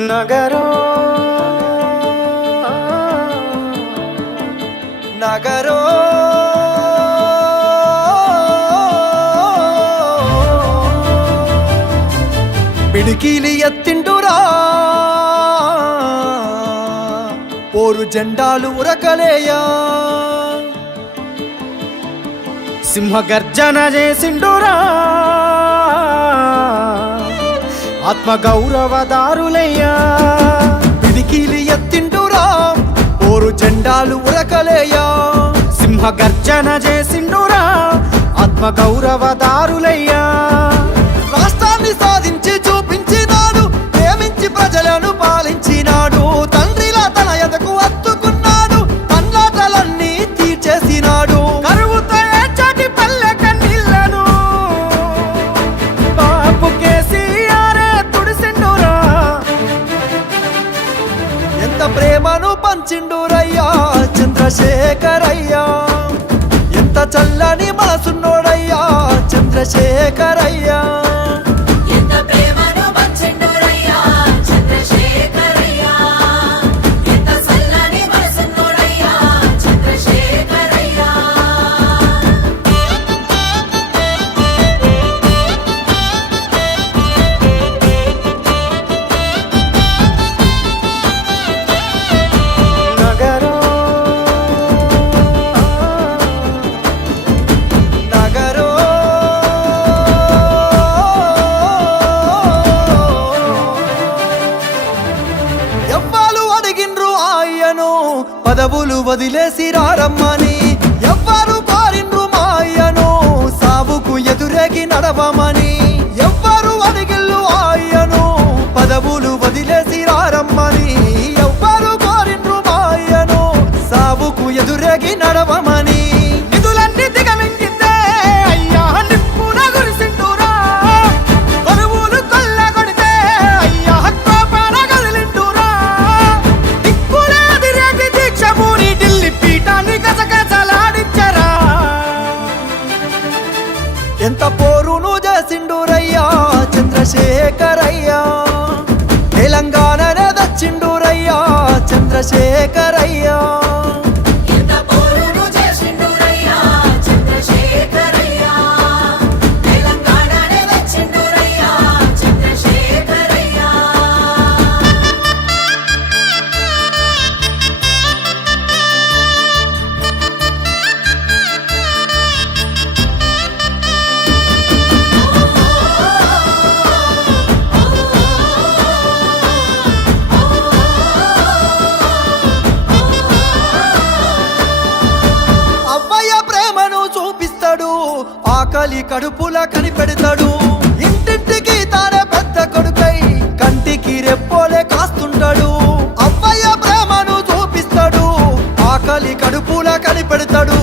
నగరో నగరో పిడికిలి ఎత్తిండురా పోరు జెండాలు ఉరకలేయా సింహగర్జన చేసిండురా ఆత్మగౌరవదారులయ్యా పిడికిలి ఎత్తిండురా పోరు జెండాలు ఉరకలేయా సింహగర్జన చేసిండురా ఆత్మగౌరవదారులయ్యా రాష్ట్రాన్ని సాధించి చూపించినాడు ప్రేమించి ప్రజలను పాలించినాడు తండ్రిలా తన ఎదకు అత్తుకున్నాడు తన్నాటలన్నీ తీర్చేసినాడు కరువుతో ఏడ్చటి పల్లె కన్నీళ్లను బాపు కేసీఆరే తుడిసిండురా ఎంత ప్రేమను పంచిండురయ్యా చంద్రశేఖరయ్యా ఎంత చల్లని మనసున్నోడయ్యా చంద్రశేఖరయ్యా పదవులు వదిలేసి రారమ్మని ఎవ్వరు కోరిండ్రు మాయను సావుకు ఎదురేగి నడవమని ఎవ్వరు అడిగిల్లు ఆయను పదవులు వదిలేసి రారమ్మని ఎవ్వరు కోరిండ్రు మాయను సావుకు ఎదురేగి నడవమని నిధులన్నీ దిగమింగిందే అయ్యా నిప్పున గురిసిండురా పరువులు కొల్లగొడితే అయ్యా కోపాన కదిలిండురా దిక్కులే అదిరేగి దీక్షభూని ఢిల్లీ పీఠాన్ని గజగజలాడించరా ఎంత పోరును చేసిండురయ్యా చంద్రశేఖరయ్యా తెలంగాణనే దచ్చిండురయ్యా చంద్రశేఖరయ్యా ఆకలి కడుపుల కనిపెడతాడు ఇంటింటికి తానే పెద్ద కొడుకై కంటికి రెప్పోలే కాస్తుంటాడు అవ్వయ్య ప్రేమను చూపిస్తాడు ఆకలి కడుపుల కనిపెడతాడు